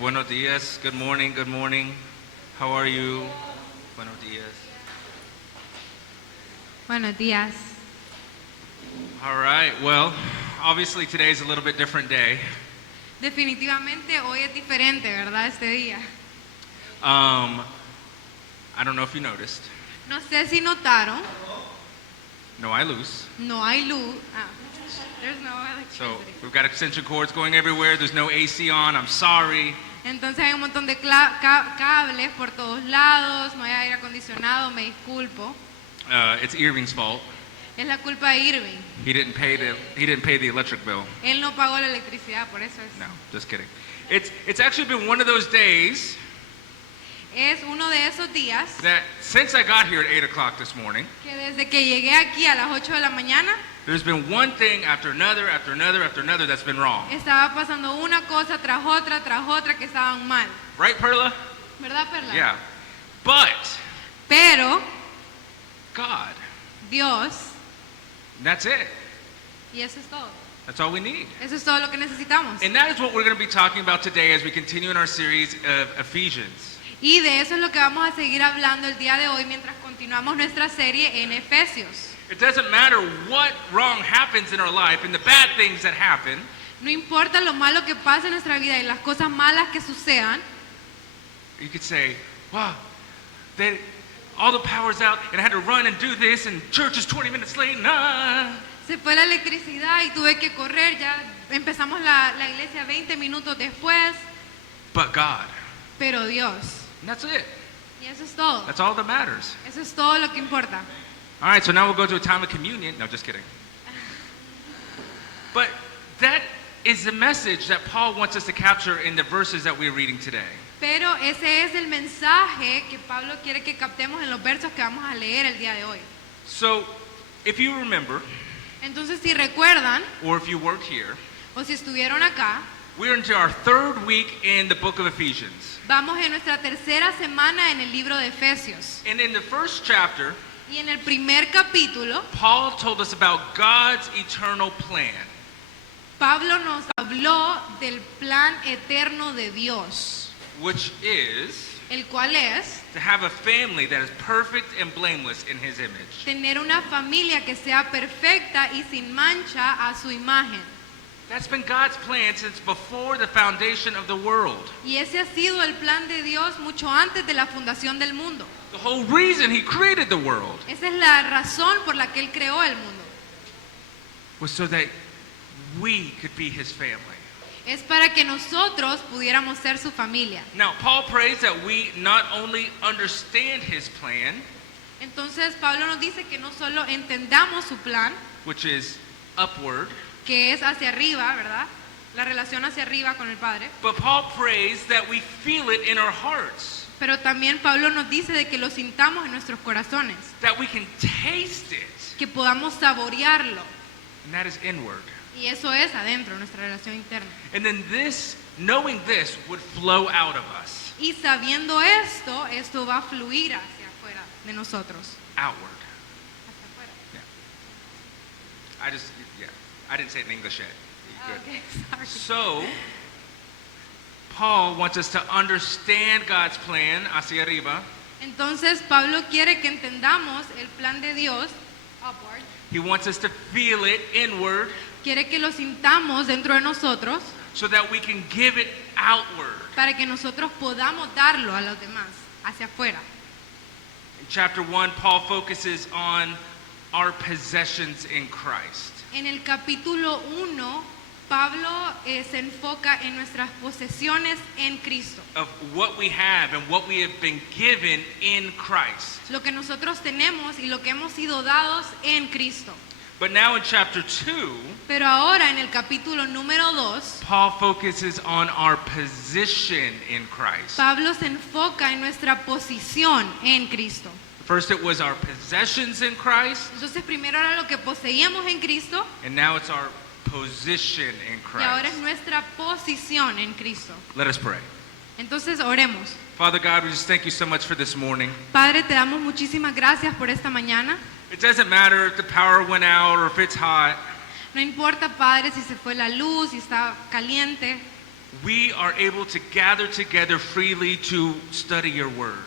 Buenos dias. Good morning. Good morning. How are you? Buenos dias. Buenos días. All right. Well, obviously today is a little bit different day. Definitivamente hoy es diferente, ¿verdad? Este día. I don't know if you noticed. No sé si notaron, No hay luz. no hay luz. There's no So electricity. we've got extension cords going everywhere. There's no AC on. I'm sorry. Entonces hay un montón de cables por todos lados, no hay aire acondicionado, me disculpo. It's Irving's fault. Es la culpa de Irving. He didn't pay the electric bill. Él no pagó la electricidad, por eso es. No, just kidding. It's actually been one of those days Es uno de esos días that since I got here at 8 o'clock this morning, que desde que llegué aquí a las 8 de la mañana, there's been one thing after another, after another, after another that's been wrong. estaba pasando una cosa tras otra que estaban mal. Right, Perla? ¿Verdad, Perla? Yeah. But Pero God, Dios, that's it. y eso es todo. That's all we need. Eso es todo lo que necesitamos. And that is what we're going to be talking about today as we continue in our series of Ephesians. Y de eso es lo que vamos a seguir hablando el día de hoy mientras continuamos nuestra serie en Efesios. It doesn't matter what wrong happens in our life and the bad things that happen. No importa lo malo que pase en nuestra vida y las cosas malas que sucedan, You could say, wow, all the power's out and I had to run and do this and church is 20 minutes late. Nah. se fue la electricidad y tuve que correr, ya empezamos la iglesia 20 minutos después, But God. pero Dios. And that's it. Y eso es todo. That's all that matters. Eso es todo lo que importa. All right, so now we'll go to a time of communion. No, just kidding. But that is the message that Paul wants us to capture in the verses that we're reading today. Pero ese es el mensaje que Pablo quiere que captemos en los versos que vamos a leer el día de hoy. So, if you remember, Entonces, si recuerdan, or if you weren't here, o si estuvieron acá, we're into our third week in the book of Ephesians. vamos en nuestra tercera semana en el libro de Efesios. And in the first chapter, Y en el primer capítulo, Paul told us about God's eternal plan. Pablo nos habló del plan eterno de Dios, Which is el cual es to have a family that is perfect and blameless in his image. tener una familia que sea perfecta y sin mancha a su imagen. That's been God's plan since before the foundation of the world. Y ese ha sido el plan de Dios mucho antes de la fundación del mundo. The whole reason he created the world Esa es la razón por la que Él creó el mundo. was so that we could be his family. Es para que nosotros pudiéramos ser su familia. Now, Paul prays that we not only understand his plan, Entonces Pablo nos dice que no solo entendamos su plan, which is upward, que es hacia arriba, ¿verdad? La relación hacia arriba con el Padre. but Paul prays that we feel it in our hearts, Pero también Pablo nos dice de que lo sintamos en nuestros corazones, that we can taste it, que podamos saborearlo. and that is inward. Y eso es adentro, nuestra relación interna. And then knowing this would flow out of us, Y sabiendo esto, esto va a fluir hacia afuera de nosotros. outward. Hacia afuera. I didn't say it in English yet. Good. Okay, sorry. So, Paul wants us to understand God's plan hacia arriba. Entonces Pablo quiere que entendamos el plan de Dios, upward. He wants us to feel it inward Quiere que lo sintamos dentro de nosotros so that we can give it outward. para que nosotros podamos darlo a los demás, hacia afuera. In chapter 1, Paul focuses on our possessions in Christ. En el capítulo 1, Pablo se enfoca en nuestras posesiones en Cristo. Of what we have and what we have been given in Christ. Lo que nosotros tenemos y lo que hemos sido dados en Cristo. But now in chapter 2, Pero ahora en el capítulo número 2, Paul focuses on our position in Christ. Pablo se enfoca en nuestra posición en Cristo. First it was our possessions in Christ, Entonces primero era lo que poseíamos en Cristo and now it's our position in y ahora es Christ. nuestra posición en Cristo. Let us pray. Entonces oremos. Father God, we just thank you so much for this morning. Padre, te damos muchísimas gracias por esta mañana. It doesn't matter if the power went out or if it's hot. No importa, Padre, si se fue la luz, si está caliente. we are able to gather together freely to study your word.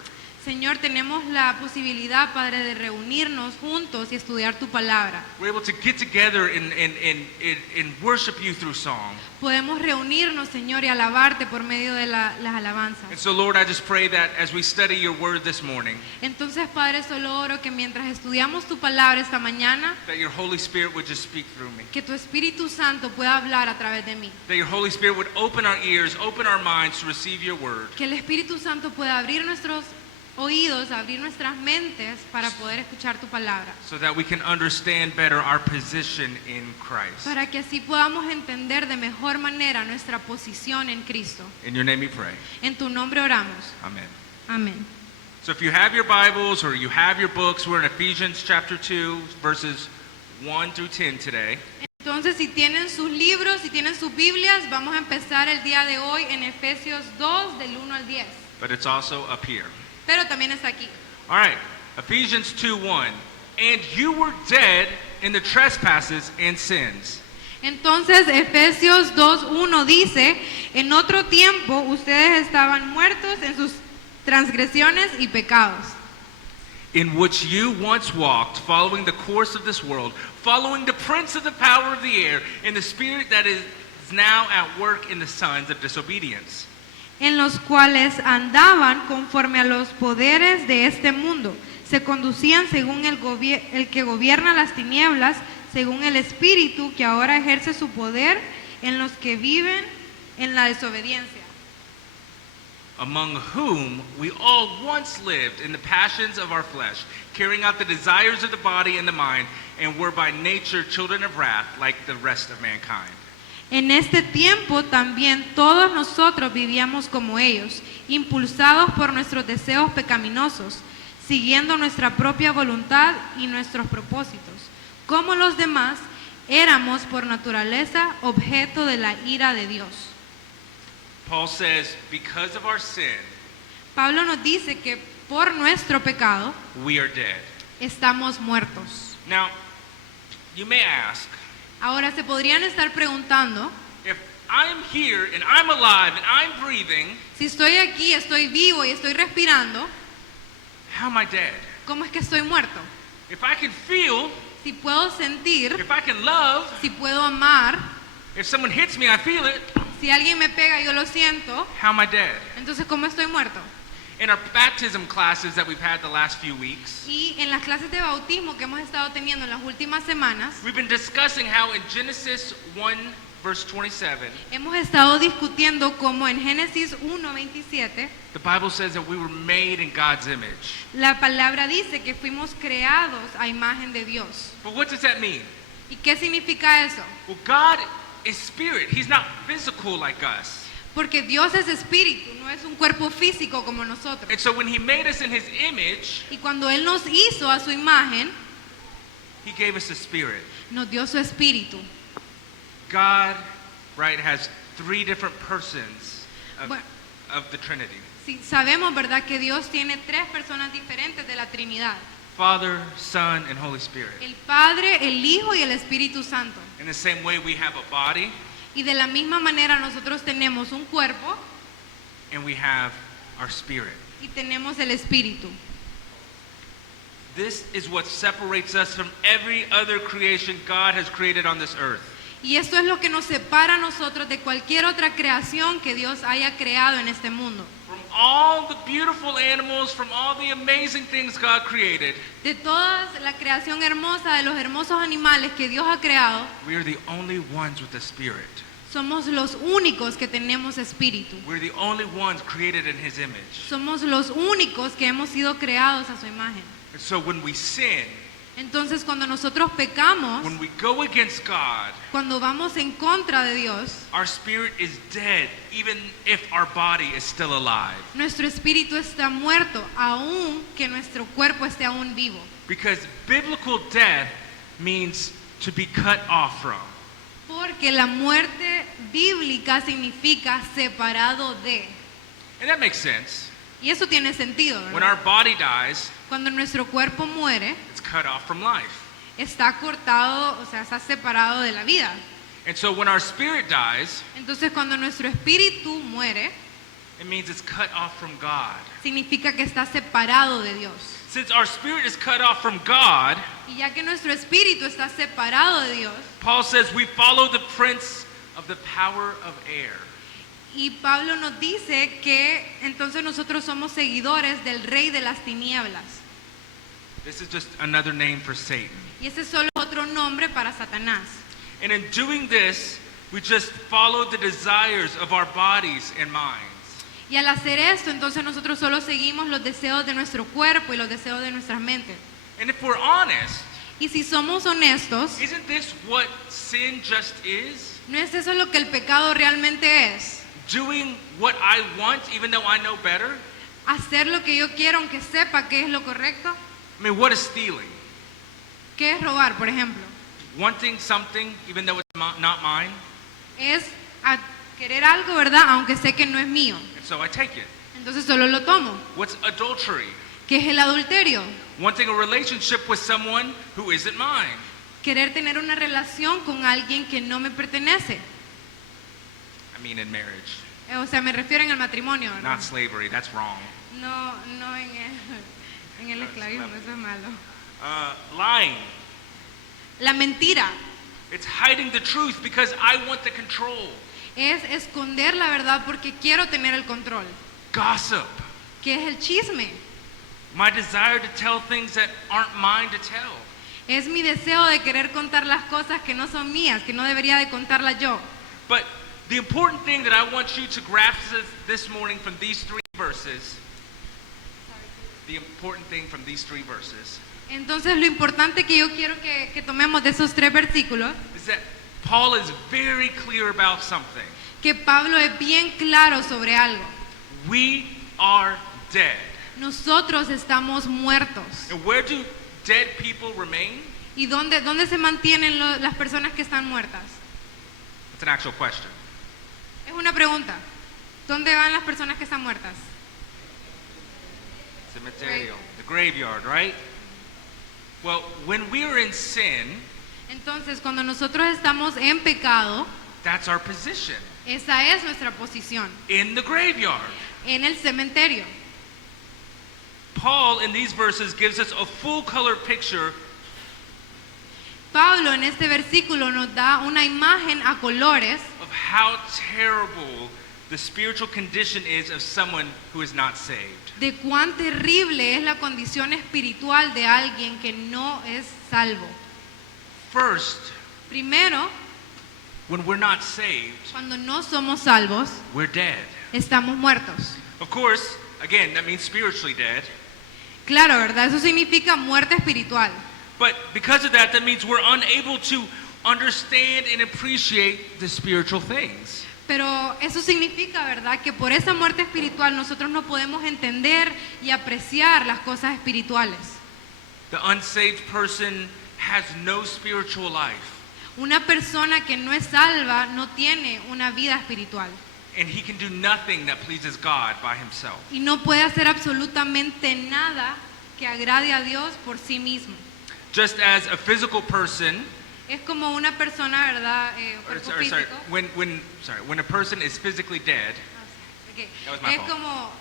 Señor, tenemos la posibilidad, Padre, de reunirnos juntos y estudiar tu palabra. We're able to get together and worship you through song. Podemos reunirnos, Señor, y alabarte por medio de las alabanzas. And so, Lord, I just pray that as we study your word this morning, Entonces, Padre, solo oro que mientras estudiamos tu palabra esta mañana, that your Holy Spirit would just speak through me. que tu Espíritu Santo pueda hablar a través de mí. That your Holy Spirit would open our ears, open our minds to receive your word. Que el Espíritu Santo pueda abrir nuestros oídos, abrir nuestras mentes para poder escuchar tu palabra. So that we can understand better our position in Christ. Para que así podamos entender de mejor manera nuestra posición en Cristo. In your name we pray. En tu nombre oramos. Amen. Amén. So if you have your Bibles or you have your books, we're in Ephesians chapter 2, verses 1 through 10 today. Entonces, si tienen sus libros, si tienen sus Biblias, vamos a empezar el día de hoy en Efesios 2, del 1 al 10. But it's also up here. Pero también está aquí. All right, Ephesians 2:1. And you were dead in the trespasses and sins. Entonces, Efesios 2:1 dice, en otro tiempo ustedes estaban muertos en sus transgresiones y pecados, In which you once walked, following the course of this world, following the prince of the power of the air, and the spirit that is now at work in the sons of disobedience. en los cuales andaban conforme a los poderes de este mundo, se conducían según el que gobierna las tinieblas, según el espíritu que ahora ejerce su poder en los que viven en la desobediencia. Among whom we all once lived in the passions of our flesh, carrying out the desires of the body and the mind, and were by nature children of wrath like the rest of mankind. En este tiempo también todos nosotros vivíamos como ellos, impulsados por nuestros deseos pecaminosos, siguiendo nuestra propia voluntad y nuestros propósitos. Como los demás, éramos por naturaleza objeto de la ira de Dios. Paul says, because of our sin, Pablo nos dice que por nuestro pecado we are dead. estamos muertos. Now, you may ask, Ahora se podrían estar preguntando, if I'm here and I'm alive and I'm breathing, si estoy aquí, estoy vivo y estoy respirando, how am I dead? ¿cómo es que estoy muerto? If I can feel, Si puedo sentir, if I can love, si puedo amar, if someone hits me, I feel it, si alguien me pega, yo lo siento, how am I dead? entonces ¿cómo estoy muerto? In our baptism classes that we've had the last few weeks, Y en las clases de bautismo que hemos estado teniendo en las últimas semanas, we've been discussing how in Genesis 1 verse 27, hemos estado discutiendo cómo en Génesis 1:27, the Bible says that we were made in God's image. la palabra dice que fuimos creados a imagen de Dios. But what does that mean? ¿Y qué significa eso? Well, God is spirit. He's not physical like us. Porque Dios es espíritu, no es un cuerpo físico como nosotros. And so when he made us in his image, Y cuando Él nos hizo a su imagen, he gave us a spirit. nos dio su espíritu. God, right, has three different persons Bueno. of the Trinity. Sí, sabemos, ¿verdad?, que Dios tiene tres personas diferentes de la Trinidad. Father, Son, and Holy Spirit. El Padre, el Hijo y el Espíritu Santo. In the same way, we have a body Y de la misma manera nosotros tenemos un cuerpo and we have our spirit. y tenemos el Espíritu. This is what separates us from every other creation God has created on this earth. Y esto es lo que nos separa a nosotros de cualquier otra creación que Dios haya creado en este mundo. From all the beautiful animals, from all the amazing things God created, De toda la creación hermosa, de los hermosos animales que Dios ha creado, we are the only ones with the spirit. somos los únicos que tenemos espíritu. We're the only ones created in his image. Somos los únicos que hemos sido creados a su imagen. And so when we sin, Entonces, cuando nosotros pecamos, when we go against God, cuando vamos en contra de Dios, our spirit is dead, even if our body is still alive. nuestro espíritu está muerto, aun que nuestro cuerpo esté aún vivo. Because biblical death means to be cut off from. Porque la muerte bíblica significa separado de. And that makes sense. Y eso tiene sentido, When ¿verdad? our body dies, Cuando nuestro cuerpo muere, it's cut off from life. está cortado, o sea, está separado de la vida. And so when our spirit dies, Entonces cuando nuestro espíritu muere, it means it's cut off from God. significa que está separado de Dios. Since our spirit is cut off from God, Y ya que nuestro espíritu está separado de Dios, Paul says we follow the prince of the power of air. y Pablo nos dice que entonces nosotros somos seguidores del rey de las tinieblas. This is just another name for Satan. Y ese es solo otro nombre para Satanás. And in doing this, we just follow the desires of our bodies and minds. Y al hacer esto, entonces nosotros solo seguimos los deseos de nuestro cuerpo y los deseos de nuestras mentes. And if we're honest, Y si somos honestos, isn't this what sin just is? ¿no es eso lo que el pecado realmente es? Doing what I want even though I know better? Hacer lo que yo quiero aunque sepa que es lo correcto. I mean, what is stealing? ¿Qué es robar, por ejemplo? Wanting something even though it's not mine, Es querer algo, ¿verdad? Aunque sé que no es mío. and so I take it. Entonces solo lo tomo. What's adultery? ¿Qué es el adulterio? Wanting a relationship with someone who isn't mine. Querer tener una relación con alguien que no me pertenece. I mean, in marriage, O sea, me refiero en el matrimonio, ¿verdad? not slavery. That's wrong. No en el esclavismo, eso es malo. Lying. La mentira It's hiding the truth because I want the control. es esconder la verdad porque quiero tener el control. Gossip. ¿Qué es el chisme? My desire to tell things that aren't mine to tell. Es mi deseo de querer contar las cosas que no son mías, que no debería de contarlas yo. But the important thing that I want you to grasp this morning from these three verses, the important thing from these three verses, Entonces lo importante que yo quiero que tomemos de esos 3 versículos, is that Paul is very clear about something. que Pablo es bien claro sobre algo. We are dead. Nosotros estamos muertos. And where do dead people remain? ¿Y dónde se mantienen las personas que están muertas? That's an actual question. Es una pregunta. ¿Dónde van las personas que están muertas? Cemeterio, the graveyard, right? Well, when we are in sin, Entonces, cuando nosotros estamos en pecado, that's our position, esa es nuestra posición, in the graveyard. en el cementerio. Paul in these verses gives us a full color picture Pablo en este versículo nos da una imagen a colores of how terrible the spiritual condition is of someone who is not saved. de cuán terrible es la condición espiritual de alguien que no es salvo. First, Primero, when we're not saved, cuando no somos salvos, we're dead. estamos muertos. Of course, again, that means spiritually dead. Claro, ¿verdad? Eso significa muerte espiritual. But because of that, that means we're unable to understand and appreciate the spiritual things. Pero eso significa, ¿verdad? Que por esa muerte espiritual nosotros no podemos entender y apreciar las cosas espirituales. The unsaved person has no spiritual life, Una persona que no es salva no tiene una vida espiritual and he can do nothing that pleases God by himself. y no puede hacer absolutamente nada que agrade a Dios por sí mismo. Just as a physical person, Es como una persona, ¿verdad? Cuerpo físico. when a person is physically dead, Ok. That was my Es fault. como,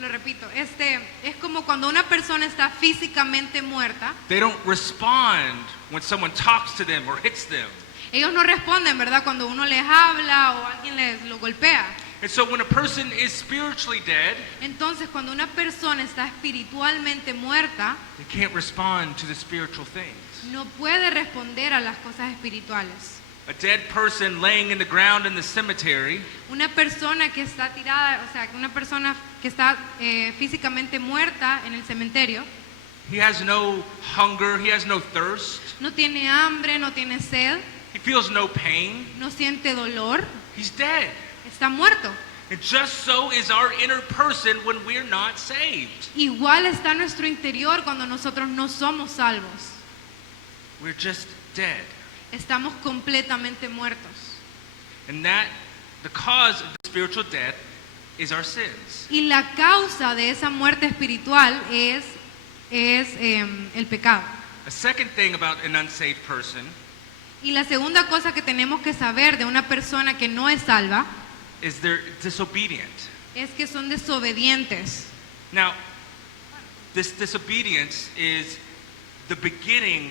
lo repito, es como cuando una persona está físicamente muerta. they don't respond when someone talks to them or hits them. Ellos no responden, ¿verdad? Cuando uno les habla o alguien lo golpea. And so when a person is spiritually dead, Entonces, cuando una persona está espiritualmente muerta, they can't respond to the spiritual things. no puede responder a las cosas espirituales. A dead person laying in the ground in the cemetery Una persona que está tirada, o sea, una persona que está físicamente muerta en el cementerio, he has no hunger, he has no thirst, no tiene hambre, no tiene sed, he feels no pain, no siente dolor, he's dead. está muerto. And just so is our inner person when we're not saved. Igual está nuestro interior cuando nosotros no somos salvos. We're just dead. Estamos completamente muertos. And that, the cause of the spiritual death is our sins. Y la causa de esa muerte espiritual es el pecado. A second thing about an unsaved person Y la segunda cosa que tenemos que saber de una persona que no es salva is they're disobedient. es que son desobedientes. Now, this disobedience is the beginning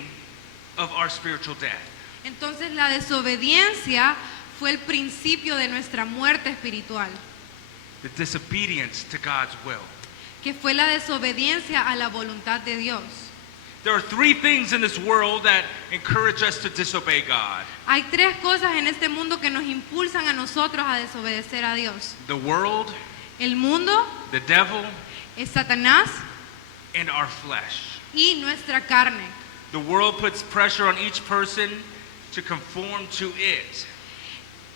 of our spiritual death. Entonces la desobediencia fue el principio de nuestra muerte espiritual, The disobedience to God's will. que fue la desobediencia a la voluntad de Dios. There are three things in this world that encourage us to disobey God. Hay tres cosas en este mundo que nos impulsan a nosotros a desobedecer a Dios. The world, El mundo the devil, es Satanás and our flesh. y nuestra carne. The world puts pressure on each person to conform to it.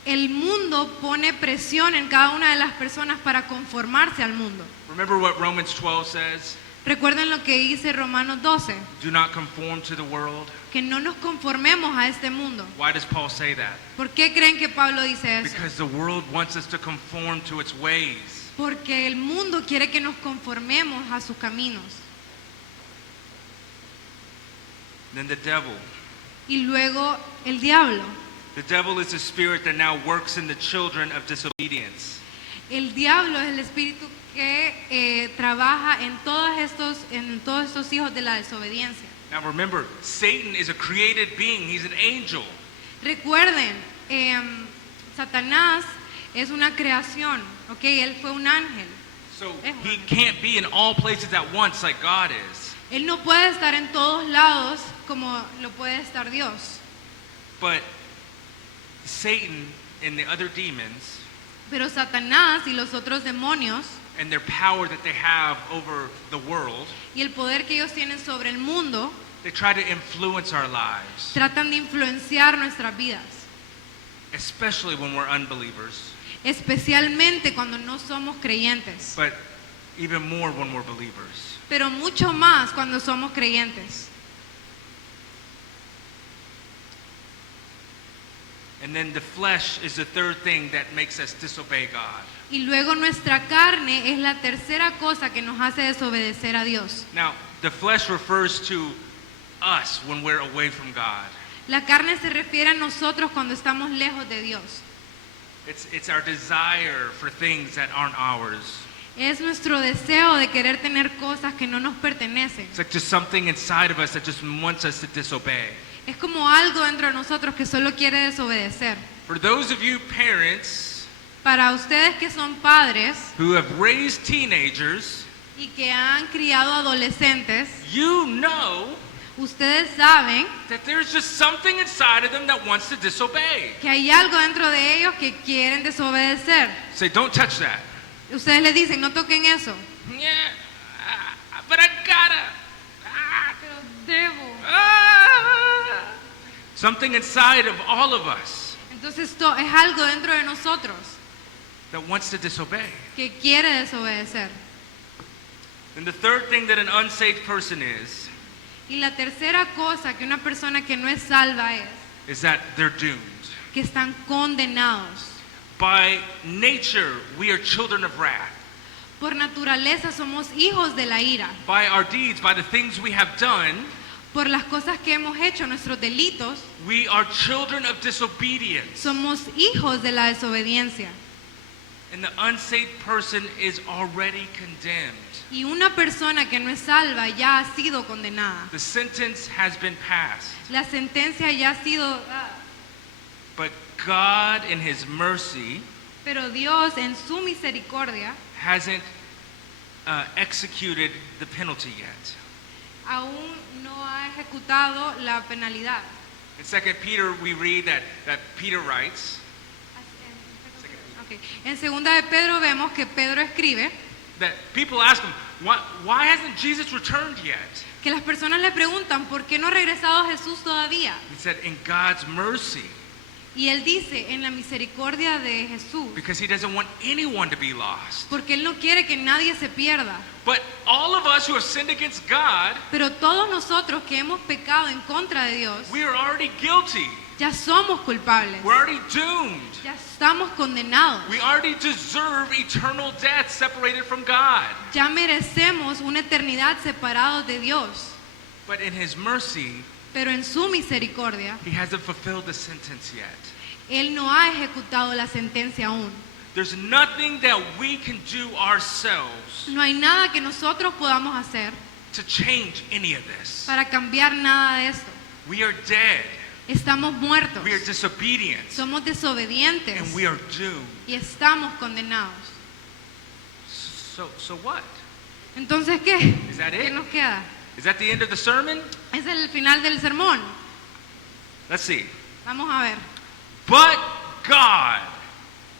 El mundo pone presión en cada una de las personas para conformarse al mundo. Remember what Romans 12 says? Recuerden lo que dice Romanos 12, Do not conform to the world. que no nos conformemos a este mundo. Why does Paul say that? ¿Por qué creen que Pablo dice eso? Because the world wants us to conform to its ways. Porque el mundo quiere que nos conformemos a sus caminos. Then the devil. Y luego el diablo. The devil is a spirit that now works in the children of disobedience. El diablo es el espíritu que trabaja en todos estos hijos de la desobediencia. Now remember, Satan is a created being. He's an angel. Recuerden, Satanás es una creación, ¿ok? Él fue un ángel. So he can't be in all places at once like God is. Él no puede estar en todos lados como lo puede estar Dios. But Satan and the other demons Pero Satanás y los otros demonios and their power that they have over the world, y el poder que ellos tienen sobre el mundo they try to influence our lives, tratan de influenciar nuestras vidas, especially when we're unbelievers, especialmente cuando no somos creyentes, but even more when we're believers. pero mucho más cuando somos creyentes. And then the flesh is the third thing that makes us disobey God. Y luego nuestra carne es la tercera cosa que nos hace desobedecer a Dios. Now, the flesh refers to us when we're away from God. La carne se refiere a nosotros cuando estamos lejos de Dios. It's our desire for things that aren't ours. Es nuestro deseo de querer tener cosas que no nos pertenecen. It's like just something inside of us that just wants us to disobey. Es como algo dentro de nosotros que solo quiere desobedecer. For those of you parents Para ustedes que son padres who have raised teenagers, y que han criado adolescentes, you know ustedes saben that there's just something inside of them that wants to disobey. que hay algo dentro de ellos que quieren desobedecer. Say, don't touch that. Ustedes les dicen, no toquen eso. Yeah, but I gotta. Pero debo. Something inside of all of us Entonces esto es algo dentro de nosotros that wants to disobey. que quiere desobedecer. And the third thing that an unsaved person Y la tercera cosa que una persona que no es salva is that they're doomed. que están condenados. By nature, we are children of wrath. Por naturaleza somos hijos de la ira. By our deeds, by the things we have done, Por las cosas que hemos hecho, nuestros delitos, we are children of disobedience. somos hijos de la desobediencia. And the unsaved person is already condemned. Y una persona que no es salva ya ha sido condenada. The sentence has been passed. La sentencia ya ha sido But God, in His mercy, pero Dios en su misericordia hasn't executed the penalty yet. aún no ha ejecutado la penalidad. In 2 Peter, we read that Peter writes Okay. En segunda de Pedro vemos que Pedro escribe that people ask him, why hasn't Jesus returned yet? que las personas le preguntan ¿por qué no ha regresado Jesús todavía? He said, in God's mercy, Y él dice en la misericordia de Jesús, because He doesn't want anyone to be lost. porque él no quiere que nadie se pierda. But all of us who have sinned against God, Pero todos nosotros que hemos pecado en contra de Dios, we are already guilty. ya somos culpables. We're already doomed. Ya estamos condenados. We already deserve eternal death separated from God. Ya merecemos una eternidad separados de Dios. But in His mercy, pero en su misericordia, He hasn't fulfilled the sentence yet. Él no ha ejecutado la sentencia aún. There's nothing that we can do ourselves No hay nada que nosotros podamos hacer to change any of this. para cambiar nada de esto. We are dead. Estamos muertos, We are disobedient. somos desobedientes And we are doomed. y estamos condenados. So what? Entonces, ¿qué? Is that ¿Qué it? nos queda? Is that the end of the sermon? Es el final del sermón. Let's see. Vamos a ver. But God,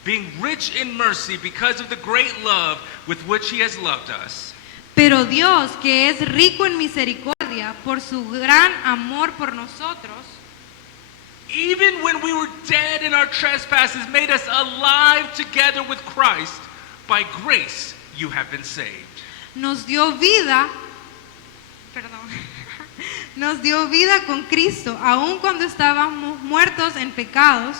being rich in mercy because of the great love with which He has loved us, Pero Dios, que es rico en misericordia por su gran amor por nosotros, even when we were dead in our trespasses, made us alive together with Christ. By grace you have been saved. nos dio vida, nos dio vida con Cristo, aun cuando estábamos muertos en pecados,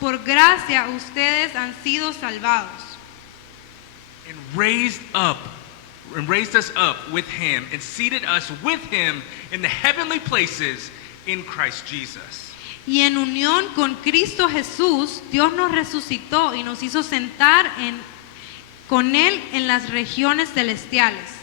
por gracia ustedes han sido salvados. And raised us up with Him and seated us with Him in the heavenly places in Christ Jesus. Y en unión con Cristo Jesús, Dios nos resucitó y nos hizo sentar con Él en las regiones celestiales,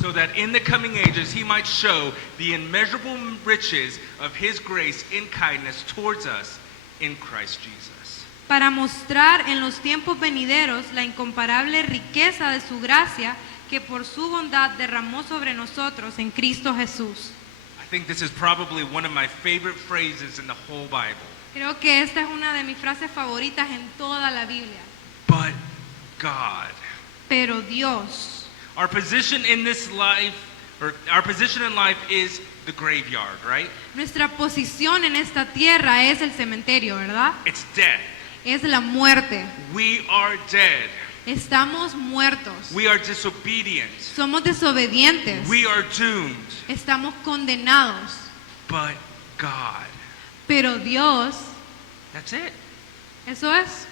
So that in the coming ages He might show the immeasurable riches of His grace in kindness towards us in Christ Jesus. para mostrar en los tiempos venideros la incomparable riqueza de su gracia que por su bondad derramó sobre nosotros en Cristo Jesús. I think this is probably one of my favorite phrases in the whole Bible. Creo que esta es una de mis frases favoritas en toda la Biblia. But God. Pero Dios, Our position in this life, or our position in life is the graveyard, right? nuestra posición en esta tierra es el cementerio, ¿verdad? It's death. Es la muerte. We are dead. Estamos muertos. We are disobedient. Somos desobedientes. We are doomed. Estamos condenados. But God. Pero Dios, That's it. eso es.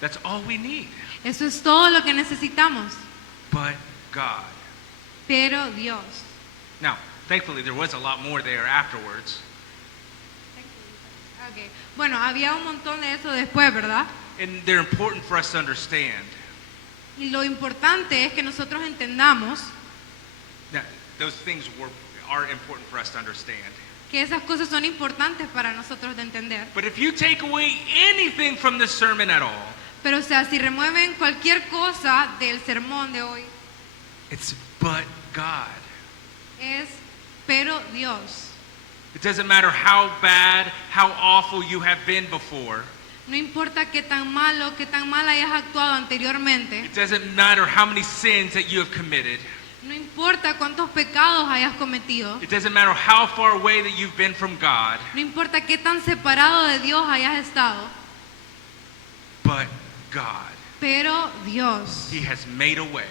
That's all we need. Eso es todo lo que necesitamos. But God. Pero Dios. Now, thankfully, there was a lot more there afterwards. Okay. Bueno, había un montón de eso después, ¿verdad? And they're important for us to understand. Y lo importante es que nosotros entendamos Now, those things are important for us to understand. que esas cosas son importantes para nosotros de entender. But if you take away anything from this sermon at all, Pero o sea, si remueven cualquier cosa del sermón de hoy, it's but God. es pero Dios. It doesn't matter how bad, how awful you have been before. No importa qué tan malo, qué tan mal hayas actuado anteriormente. It doesn't matter how many sins that you have committed. No importa cuántos pecados hayas cometido. It doesn't matter how far away that you've been from God. No importa qué tan separado de Dios hayas estado. But God, Pero Dios, He has made a way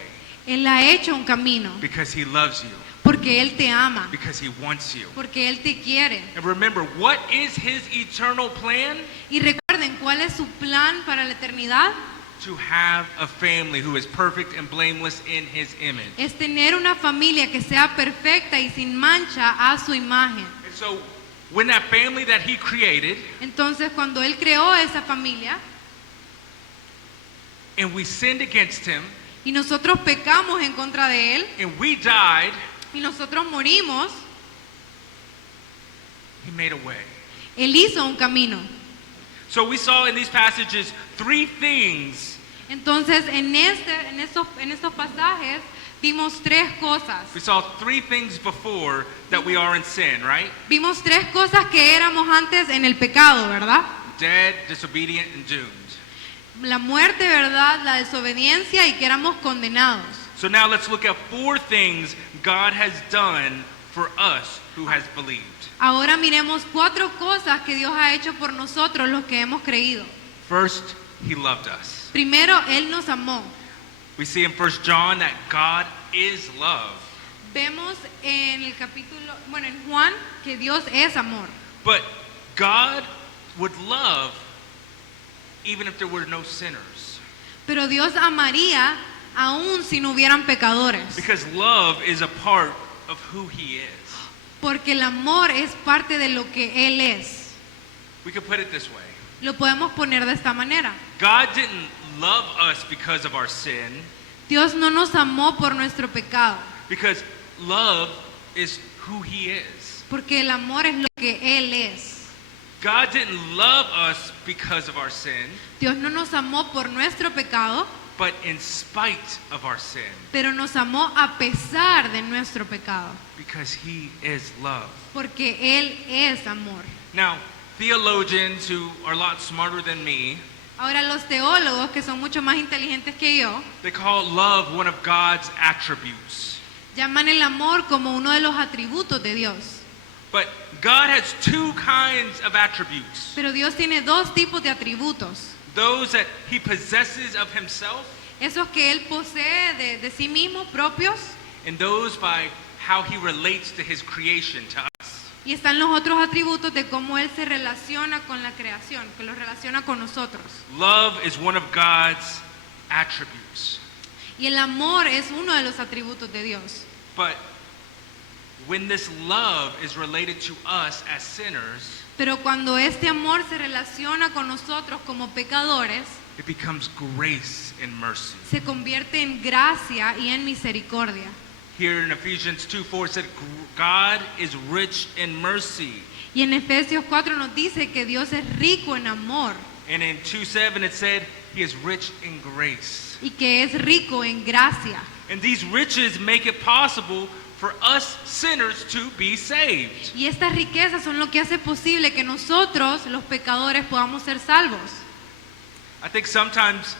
Él ha hecho un camino. because He loves you, Porque Él te ama. because He wants you. Porque Él te quiere. And remember, what is His eternal plan? Y recuerden, ¿cuál es su plan para la eternidad? To have a family who is perfect and blameless in His image. Es tener una familia que sea perfecta y sin mancha a su imagen. And so, when that family that He created, Entonces, cuando Él creó esa familia and we sinned against Him, y nosotros pecamos en contra de Él and we died, y nosotros morimos, He made a way. Él hizo un camino. So we saw in these passages three things. Entonces, en estos pasajes vimos tres cosas. We saw three things before that we are in sin, right? Vimos tres cosas que éramos antes en el pecado, ¿verdad? Dead, disobedient, and doomed. La muerte, ¿verdad? La desobediencia y que éramos condenados. So now let's look at four things God has done for us who has believed. Ahora miremos cuatro cosas que Dios ha hecho por nosotros los que hemos creído. First, He loved us. Primero, Él nos amó. We see in 1 John that God is love. Vemos en el capítulo, bueno, en Juan, que Dios es amor. But God would love even if there were no sinners. Pero Dios amaría aún si no hubieran pecadores. Because love is a part of who He is. Porque el amor es parte de lo que Él es. We could put it this way. Lo podemos poner de esta manera. God didn't love us because of our sin, Dios no nos amó por nuestro pecado, because love is who He is. porque el amor es lo que Él es. God didn't love us because of our sin, Dios no nos amó por nuestro pecado, but in spite of our sin, pero nos amó a pesar de nuestro pecado, because He is love. porque Él es amor. Now, theologians who are a lot smarter than me, Ahora los teólogos, que son mucho más inteligentes que yo, they call love one of God's attributes. llaman el amor como uno de los atributos de Dios. But God has two kinds of attributes. Pero Dios tiene dos tipos de atributos. Those that He possesses of Himself, Esos que Él posee de sí mismo, propios, and those by how He relates to His creation, to us. y están los otros atributos de cómo Él se relaciona con la creación, que los relaciona con nosotros. Love is one of God's attributes. Y el amor es uno de los atributos de Dios. But when this love is related to us as sinners, Pero cuando este amor se relaciona con nosotros como pecadores, it becomes grace and mercy. se convierte en gracia y en misericordia. Here in Ephesians 2:4 it said, God is rich in mercy. Y en Efesios 4 nos dice que Dios es rico en amor And in 2:7 it said, He is rich in grace. y que es rico en gracia. And these riches make it possible for us sinners to be saved. Y estas riquezas son lo que hace posible que nosotros, los pecadores, podamos ser salvos. I think sometimes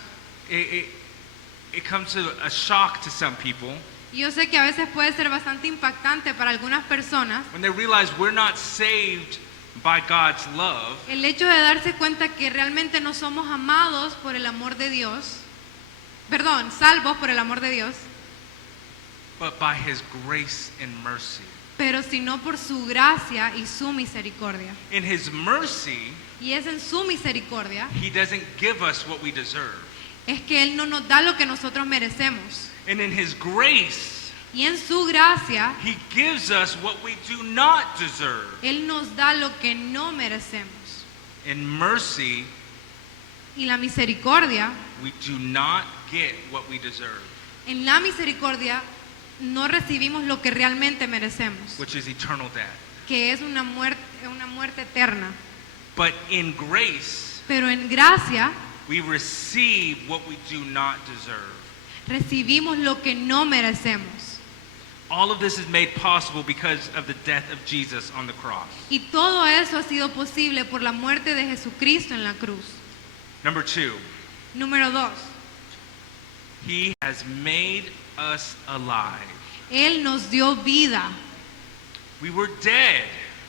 it comes to a shock to some people Y yo sé que a veces puede ser bastante impactante para algunas personas when they realize we're not saved by God's love, el hecho de darse cuenta que realmente no somos amados por el amor de Dios, perdón, salvos por el amor de Dios, but by His grace and mercy. pero sino por su gracia y su misericordia. In His mercy, Y es en su misericordia, He doesn't give us what we deserve. es que Él no nos da lo que nosotros merecemos. And in His grace, Y en su gracia, He gives us what we do not deserve. Él nos da lo que no merecemos. In mercy, Y la misericordia, we do not get what we deserve, en la misericordia no recibimos lo que realmente merecemos, which is eternal death. que es una muerte eterna. But in grace, Pero en gracia we receive what we do not deserve. recibimos lo que no merecemos. All of this is made possible because of the death of Jesus on the cross. Y todo eso ha sido posible por la muerte de Jesucristo en la cruz. Number 2, Número 2, He has made us alive. Él nos dio vida. We were dead,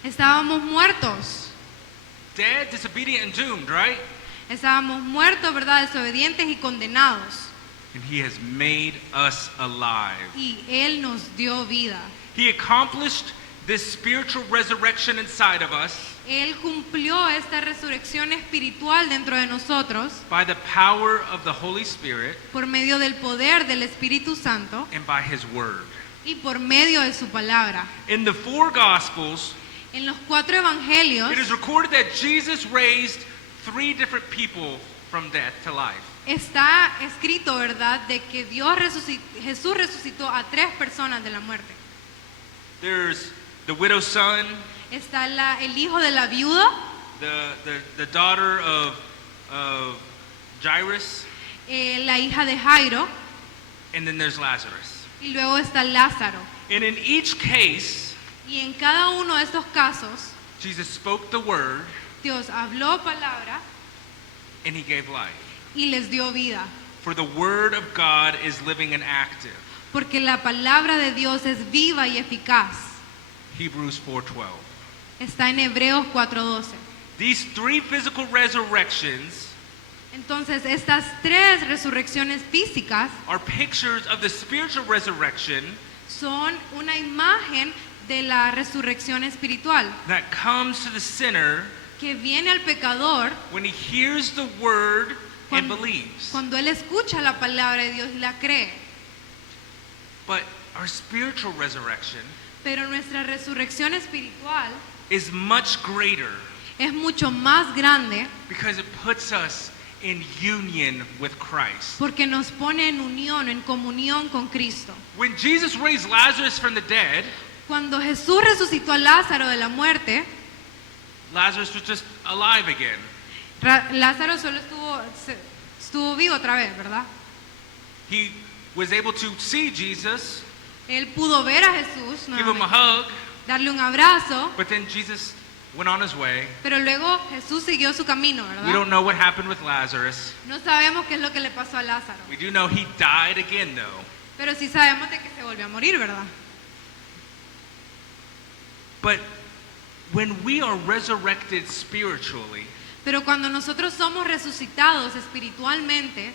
Estábamos muertos. disobedient and doomed, right? Estábamos muertos, ¿verdad? Desobedientes y condenados. And He has made us alive. Y Él nos dio vida. He accomplished this spiritual resurrection inside of us Él cumplió esta resurrección espiritual dentro de nosotros by the power of the Holy Spirit por medio del poder del Espíritu Santo and by His word. y por medio de su palabra. In the 4 Gospels, En los 4 evangelios it is recorded that Jesus raised 3 different people from death to life. está escrito, ¿verdad?, de que Jesús resucitó a 3 personas de la muerte. There's the widow's son, Está el hijo de la viuda, the daughter of Jairus, la hija de Jairo, and then there's Lazarus. y luego está Lázaro. And in each case, Y en cada uno de estos casos, Jesus spoke the word Dios habló palabra and He gave life. y les dio vida. For the word of God is living and active. Porque la palabra de Dios es viva y eficaz. Hebrews 4:12. Está en Hebreos 4:12. These 3 physical resurrections Entonces, estas 3 resurrecciones físicas are pictures of the spiritual resurrection son una imagen de la resurrección espiritual that comes to the sinner que viene al pecador when he hears the word and cuando, believes. cuando él escucha la palabra de Dios y la cree. But our spiritual resurrection Pero nuestra resurrección espiritual is much greater es mucho más grande because it puts us in union with Christ. porque nos pone en unión, en comunión con Cristo. When Jesus raised Lazarus from the dead, Cuando Jesús resucitó a Lázaro de la muerte, Lazarus was just alive again. Lázaro solo estuvo vivo otra vez, ¿verdad? He was able to see Jesus, Él pudo ver a Jesús, give him a nuevamente, hug, darle un abrazo, but then Jesus went on his way. pero luego Jesús siguió su camino, We ¿verdad? don't know what happened with Lazarus. No sabemos qué es lo que le pasó a Lázaro, We do know he died again, though. pero sí sabemos de que se volvió a morir, ¿verdad? But when we are resurrected spiritually, Pero cuando nosotros somos resucitados espiritualmente,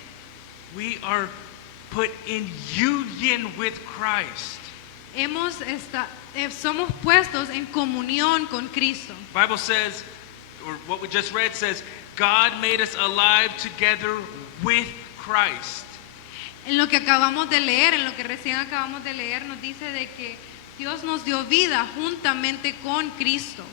we are put in union with Christ. somos puestos en comunión con Cristo. The Bible says, or what we just read says, God made us alive together with Christ. En lo que acabamos de leer, en lo que recién acabamos de leer, nos dice de que Dios nos dio vida juntamente con Cristo.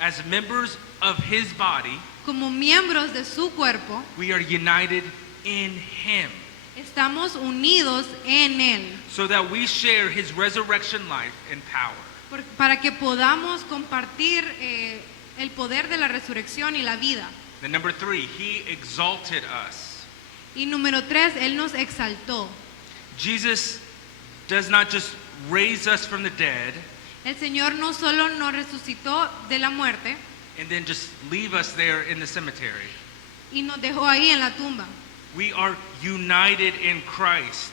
As members of his body, Como miembros de su cuerpo, we are united in him estamos unidos en Él, so that we share his resurrection life and power. para que podamos compartir el poder de la resurrección y la vida. Then number 3, he exalted us. Y número 3, Él nos exaltó. Jesus does not just raise us from the dead El Señor no solo nos resucitó de la muerte and then just leave us there in the cemetery. y nos dejó ahí en la tumba. We are united in Christ.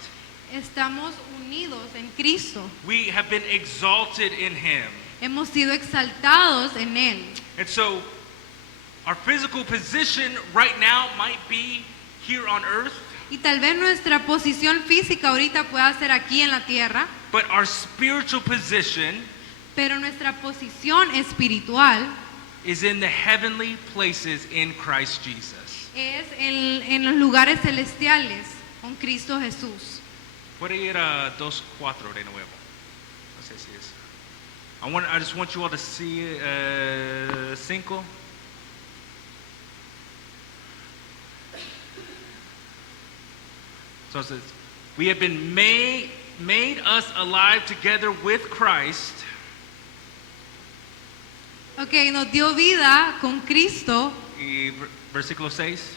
Estamos unidos en Cristo. We have been exalted in him. Hemos sido exaltados en Él. And so our physical position right now might be here on earth, Y tal vez nuestra posición física ahorita pueda ser aquí en la tierra, but our spiritual position pero nuestra posición espiritual is in the heavenly places in Christ Jesus. es en los lugares celestiales con Cristo Jesús. Puede ir a 2:4 de nuevo. No sé si es. I just want you all to see 5. So it says, we have been made us alive together with Christ. Ok, nos dio vida con Cristo. Y versículo 6.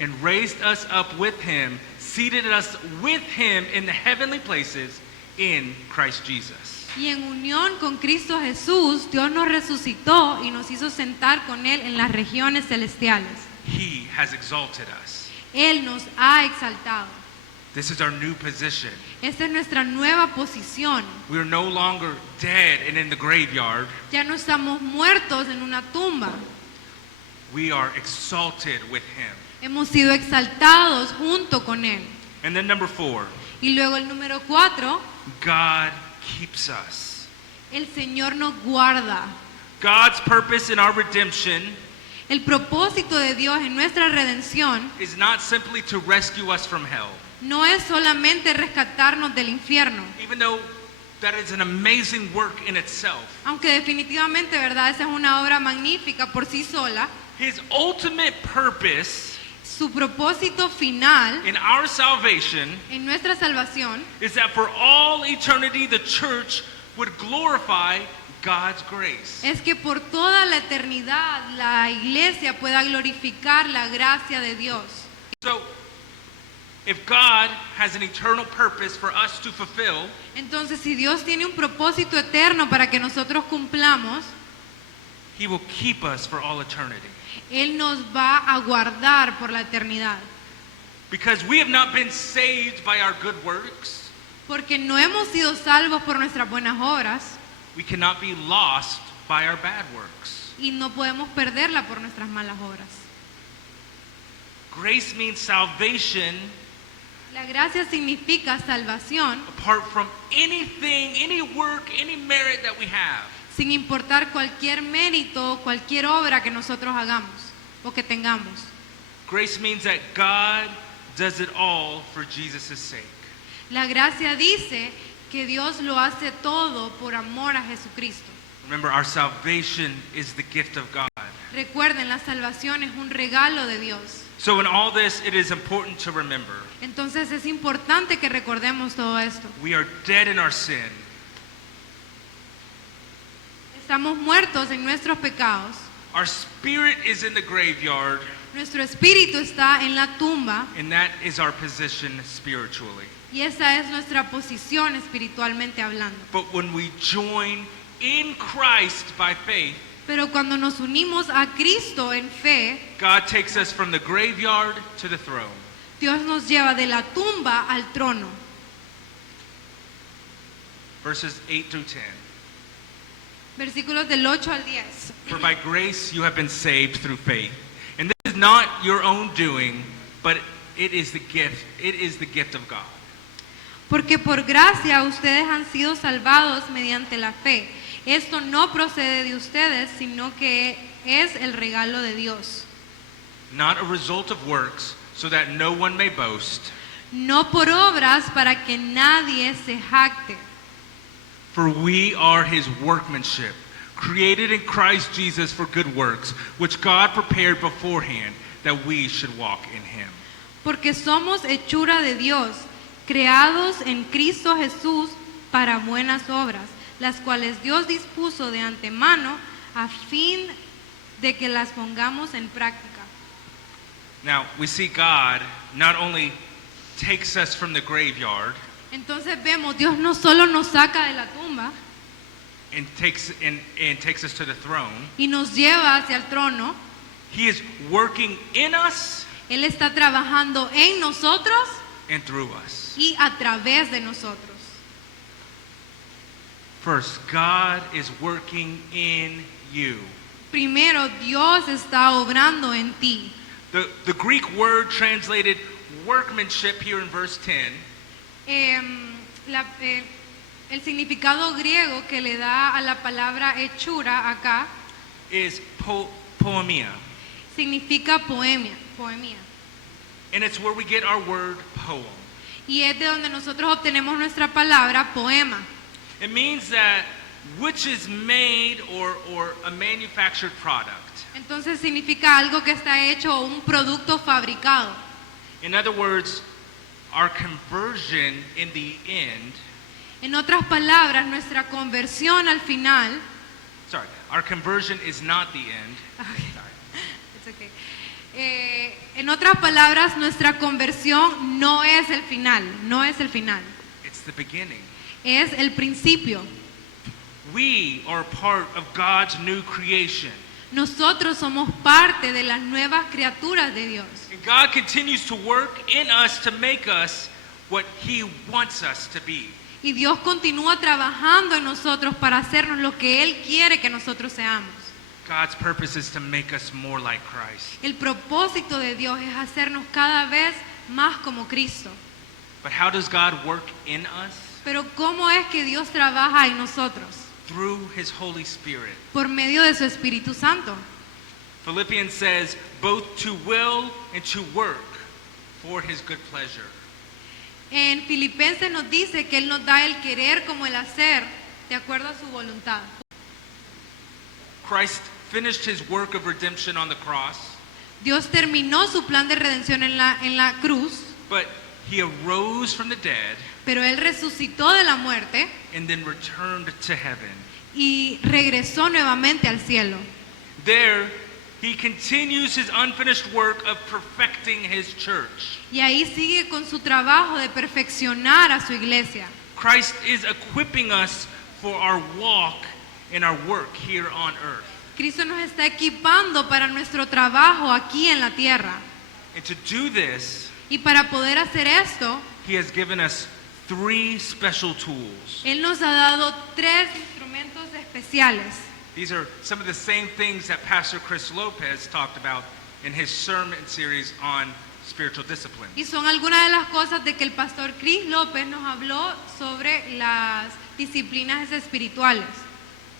And raised us up with him, seated us with him in the heavenly places in Christ Jesus. Y en unión con Cristo Jesús, Dios nos resucitó y nos hizo sentar con Él en las regiones celestiales. He has exalted us. Él nos ha exaltado. This is our new position. Esta es nuestra nueva posición. We are no longer dead and in the graveyard. Ya no estamos muertos en una tumba. We are exalted with him. Hemos sido exaltados junto con Él. And then number 4, Y luego el número 4, God keeps us. el Señor nos guarda. God's purpose in our redemption El propósito de Dios en nuestra redención is not simply to rescue us from hell, no es solamente rescatarnos del infierno, even though that is an amazing work in itself. aunque definitivamente, ¿verdad? Esa es una obra magnífica por sí sola. His ultimate purpose Su propósito final in our salvation en nuestra salvación is that for all eternity the church would glorify God's grace. es que por toda la eternidad la iglesia pueda glorificar la gracia de Dios. So, if God has an eternal purpose for us to fulfill, Entonces, si Dios tiene un propósito eterno para que nosotros cumplamos, He will keep us for all eternity. Él nos va a guardar por la eternidad. Because we have not been saved by our good works, Porque no hemos sido salvos por nuestras buenas obras we cannot be lost by our bad works. y no podemos perderla por nuestras malas obras. Grace means salvation La gracia significa salvación apart from anything, any work, any merit that we have. sin importar cualquier mérito, cualquier obra que nosotros hagamos o que tengamos. Grace means that God does it all for Jesus' sake. La gracia dice que Dios lo hace todo por amor a Jesucristo. Remember, our salvation is the gift of God. Recuerden, la salvación es un regalo de Dios. So in all this, it is important to remember Entonces es importante que recordemos todo esto. we are dead in our sin. Estamos muertos en nuestros pecados. Our spirit is in the graveyard, Nuestro espíritu está en la tumba and that is our position spiritually. y esa es nuestra posición espiritualmente hablando. But when we join in Christ by faith, Pero cuando nos unimos a Cristo en fe, God takes us from the graveyard to the throne. Dios nos lleva de la tumba al trono. Verses 8 through 10. Versículos del 8 al 10. For by grace you have been saved through faith. And this is not your own doing, but it is the gift of God. Porque por gracia ustedes han sido salvados mediante la fe. Esto no procede de ustedes, sino que es el regalo de Dios. Not a result of works, so that no one may boast. No por obras para que nadie se jacte. For we are his workmanship, created in Christ Jesus for good works, which God prepared beforehand that we should walk in him. Porque somos hechura de Dios, creados en Cristo Jesús para buenas obras, las cuales Dios dispuso de antemano a fin de que las pongamos en práctica. Now, we see God not only takes us from the graveyard Entonces vemos, Dios no solo nos saca de la tumba and takes us to the throne. y nos lleva hacia el trono, He is working in us Él está trabajando en nosotros and through us. y a través de nosotros. First, God is working in you. Primero, Dios está obrando en ti. The Greek word translated workmanship here in verse 10 El significado griego que le da a la palabra hechura acá is poemia. significa poemia. And it's where we get our word poem. Y es de donde nosotros obtenemos nuestra palabra poema. It means that which is made or a manufactured product. Entonces significa algo que está hecho o un producto fabricado. In other words, our conversion in the end, En otras palabras, nuestra conversión al final, our conversion is not the end. It's okay. En otras palabras, nuestra conversión no es el final, It's the beginning. es el principio. We are part of God's new creation. Nosotros somos parte de las nuevas criaturas de Dios. And God continues to work in us to make us what He wants us to be. Y Dios continúa trabajando en nosotros para hacernos lo que Él quiere que nosotros seamos. God's purpose is to make us more like Christ. El propósito de Dios es hacernos cada vez más como Cristo. But how does God work in us? Pero ¿cómo es que Dios trabaja en nosotros? Through His Holy Spirit. Por medio de su Espíritu Santo. Philippians says, both to will and to work for His good pleasure. En Filipenses nos dice que Él nos da el querer como el hacer de acuerdo a su voluntad. Christ finished His work of redemption on the cross, Dios terminó su plan de redención en la cruz, but He arose from the dead pero Él resucitó de la muerte and then returned to heaven. y regresó nuevamente al cielo. There, He continues His unfinished work of perfecting His church. Y ahí sigue con su trabajo de perfeccionar a su iglesia. Christ is equipping us for our walk and our work here on earth. Cristo nos está equipando para nuestro trabajo aquí en la tierra. And to do this, Y para poder hacer esto, He has given us 3 special tools. Él nos ha dado 3 instrumentos especiales. These are some of the same things that Pastor Chris Lopez talked about in his sermon series on spiritual discipline. Y son algunas de las cosas de que el pastor Chris López nos habló sobre las disciplinas espirituales.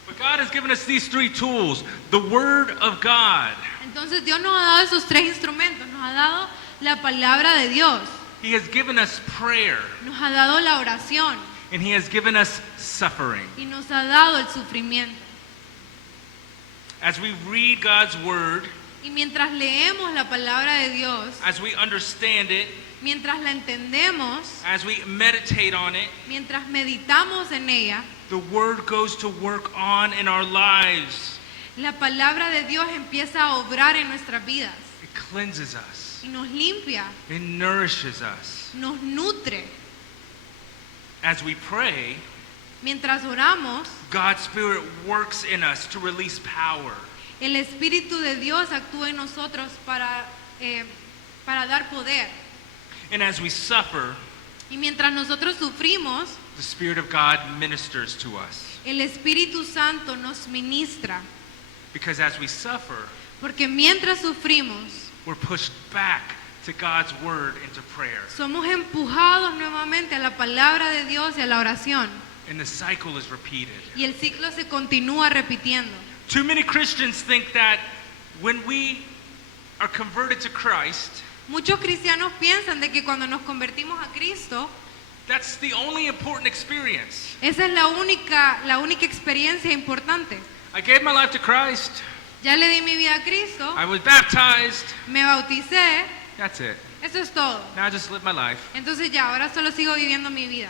But God has given us these 3 tools. The Word of God. Entonces Dios nos ha dado esos 3 instrumentos. Nos ha dado la palabra de Dios. He has given us prayer. Nos ha dado la oración. and He has given us suffering. y nos ha dado el sufrimiento. As we read God's Word, Y mientras leemos la palabra de Dios, as we understand it, mientras la entendemos, as we meditate on it, mientras meditamos en ella, the Word goes to work on in our lives. la palabra de Dios empieza a obrar en nuestras vidas It cleanses us. y nos limpia, It nourishes us. nos nutre. As we pray, Mientras oramos, God's Spirit works in us to release power. el Espíritu de Dios actúa en nosotros para dar poder. And as we suffer, Y mientras nosotros sufrimos, the Spirit of God ministers to us. el Espíritu Santo nos ministra. Because as we suffer, Porque mientras sufrimos, we're pushed back to God's Word and to prayer. somos empujados nuevamente a la palabra de Dios y a la oración. And the cycle is repeated. Y el ciclo se continúa repitiendo. Too many Christians think that when we are converted to Christ, Muchos cristianos piensan de que cuando nos convertimos a Cristo, that's the only important experience. esa es la única experiencia importante. I gave my life to Christ. Ya le di mi vida a Cristo, I was baptized. me bauticé, That's it. eso es todo. Now I just live my life. Entonces ya, ahora solo sigo viviendo mi vida.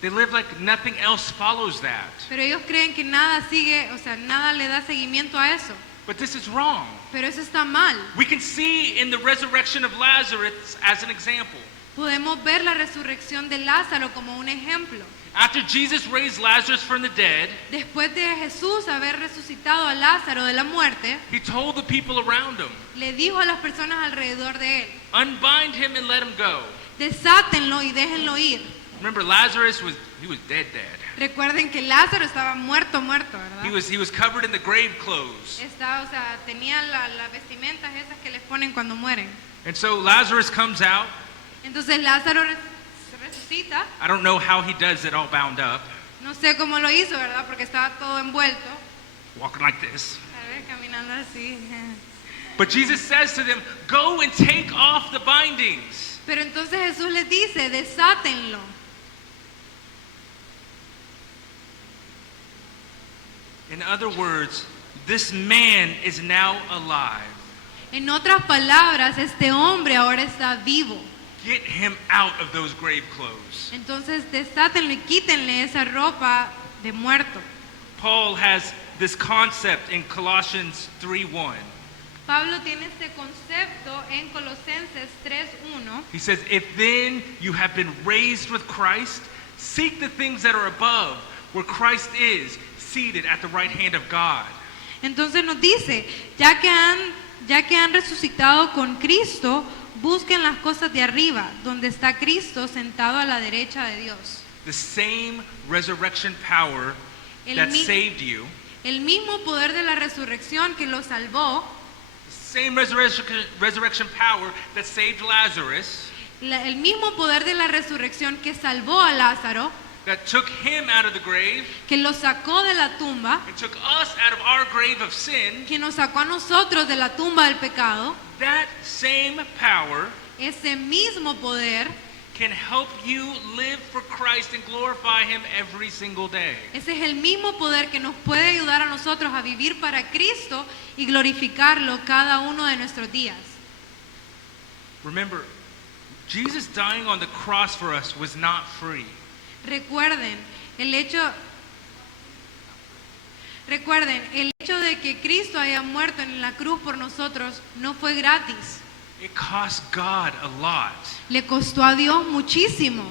They live like nothing else follows that. Pero ellos creen que nada sigue, o sea, nada le da seguimiento a eso. But this is wrong. Pero eso está mal. We can see in the resurrection of Lazarus as an example. Podemos ver la resurrección de Lázaro como un ejemplo. After Jesus raised Lazarus from the dead, Después de Jesús haber resucitado a Lázaro de la muerte, He told the people around him, le dijo a las personas alrededor de él, unbind him and let him go. desátenlo y déjenlo ir. Remember, Lazarus was dead. Recuerden que Lázaro estaba muerto, ¿verdad? He was covered in the grave clothes. Estaba, o sea, tenía las vestimentas esas que les ponen cuando mueren. And so Lazarus comes out. Entonces Lázaro resucita. I don't know how he does it all bound up, No sé cómo lo hizo, ¿verdad? Porque estaba todo envuelto. walking like this. A ver, caminando así. But Jesus says to them, go and take off the bindings. Pero entonces Jesús les dice, desátenlo. In other words, this man is now alive. En otras palabras, este hombre ahora está vivo. Get him out of those grave clothes. Entonces desátenlo y quítenle esa ropa de muerto. Paul has this concept in Colossians 3:1. Pablo tiene este concepto en Colosenses 3:1. He says, if then you have been raised with Christ, seek the things that are above, where Christ is, seated at the right hand of God. Entonces nos dice, ya que han resucitado con Cristo, busquen las cosas de arriba, donde está Cristo sentado a la derecha de Dios. The same resurrection power El that mi- saved you, El mismo poder de la resurrección que lo salvó, the same resurrection power that saved Lazarus, el mismo poder de la resurrección que salvó a Lázaro, that took him out of the grave que lo sacó de la tumba, and took us out of our grave of sin, que nos sacó a nosotros de la tumba del pecado, that same power ese mismo poder, can help you live for Christ and glorify Him every single day. ese es el mismo poder que nos puede ayudar a nosotros a vivir para Cristo y glorificarlo cada uno de nuestros días. Remember, Jesus dying on the cross for us was not free. Recuerden, el hecho de que Cristo haya muerto en la cruz por nosotros no fue gratis. It cost God a lot. Le costó a Dios muchísimo.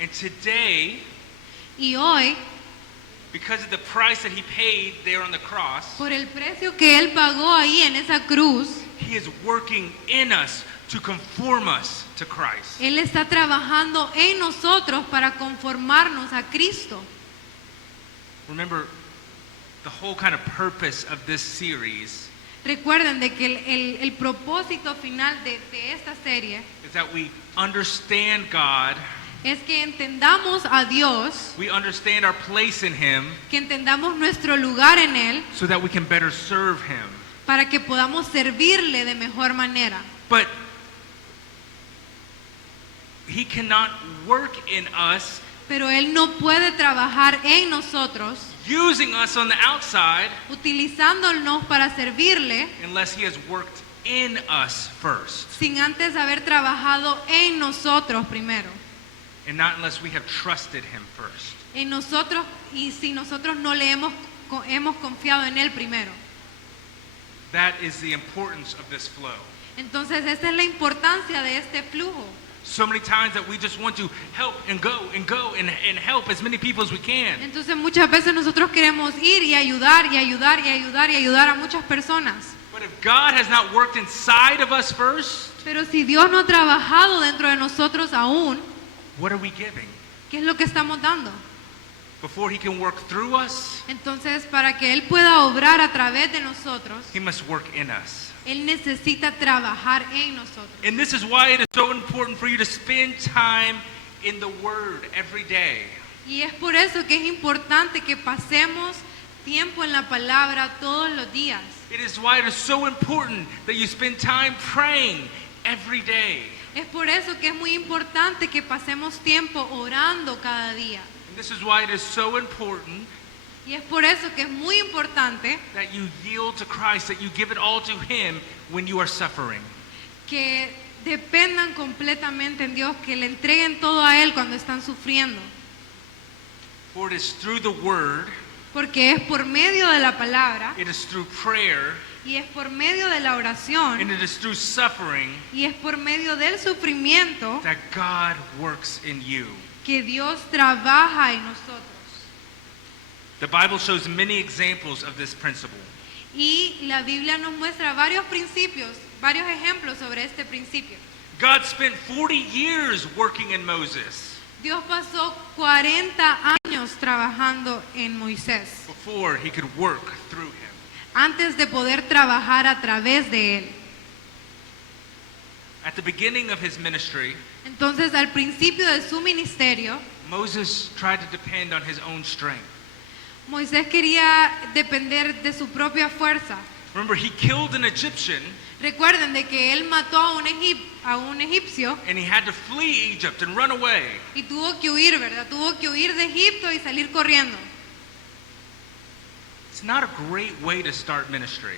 And today, Y hoy, because of the price that He paid there on the cross, por el precio que Él pagó ahí en esa cruz, He is working in us to conform us to Christ. Él está trabajando en nosotros para conformarnos a Cristo. Remember, the whole kind of purpose of this series Recuerden de que el propósito final de esta serie is that we understand God, es que entendamos a Dios, we understand our place in Him, que entendamos nuestro lugar en Él, so that we can better serve Him. para que podamos servirle de mejor manera. But he cannot work in us, pero Él no puede trabajar en nosotros, using us on the outside, utilizándonos para servirle, unless he has worked in us first, sin antes haber trabajado en nosotros primero. and not unless we have trusted him first. En nosotros, y si nosotros no le hemos confiado en Él primero. That is the importance of this flow. Entonces esa es la importancia de este flujo. So many times that we just want to help and go and go and help as many people as we can. Entonces muchas veces nosotros queremos ir y ayudar y ayudar y ayudar y ayudar a muchas personas. But if God has not worked inside of us first, Pero si Dios no ha trabajado dentro de nosotros aún, what are we giving? ¿qué es lo que estamos dando? Before he can work through us, Entonces, para que Él pueda obrar a través de nosotros, he must work in us. Él necesita trabajar en nosotros. And this is why it is so important for you to spend time in the Word every day. Y es por eso que es importante que pasemos tiempo en la palabra todos los días. It is why it is so important that you spend time praying every day. Es por eso que es muy importante que pasemos tiempo orando cada día. And this is why it is so important Y es por eso que es muy importante that you yield to Christ, that you give it all to him when you are suffering. que dependan completamente en Dios, que le entreguen todo a Él cuando están sufriendo. For it is through the Word, Porque es por medio de la palabra it is through prayer, y es por medio de la and oración it is through suffering y es por medio del sufrimiento that God works in you. que Dios trabaja en nosotros. The Bible shows many examples of this principle. Y la Biblia nos muestra varios principios, varios ejemplos sobre este principio. God spent 40 years working in Moses Dios pasó 40 años trabajando en Moisés before he could work through him. antes de poder trabajar a través de él. At the beginning of his ministry, Entonces, al principio de su ministerio, Moses tried to depend on his own strength. Moisés quería depender de su propia fuerza. Remember, he killed an Egyptian Recuerden de que él mató a un egipcio and he had to flee Egypt and run away. y tuvo que huir, ¿verdad? Tuvo que huir de Egipto y salir corriendo. It's not a great way to start ministry,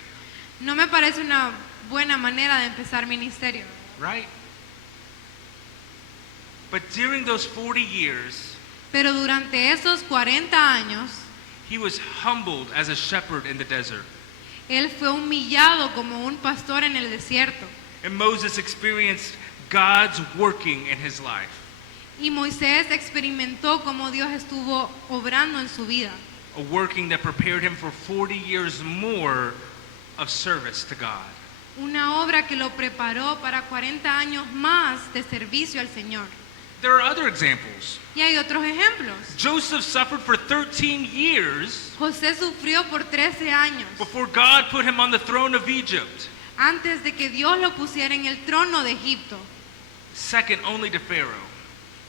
No me parece una buena manera de empezar ministerio. right? But during those 40 years, Pero durante esos 40 años, he was humbled as a shepherd in the desert. él fue humillado como un pastor en el desierto. And Moses experienced God's working in his life. Y Moisés experimentó cómo Dios estuvo obrando en su vida. A working that prepared him for 40 years more of service to God. Una obra que lo preparó para 40 años más de servicio al Señor. There are other examples. Y hay otros ejemplos. Joseph suffered for 13 years José sufrió por 13 años before God put him on the throne of Egypt, antes de que Dios lo pusiera en el trono de Egipto. second only to Pharaoh.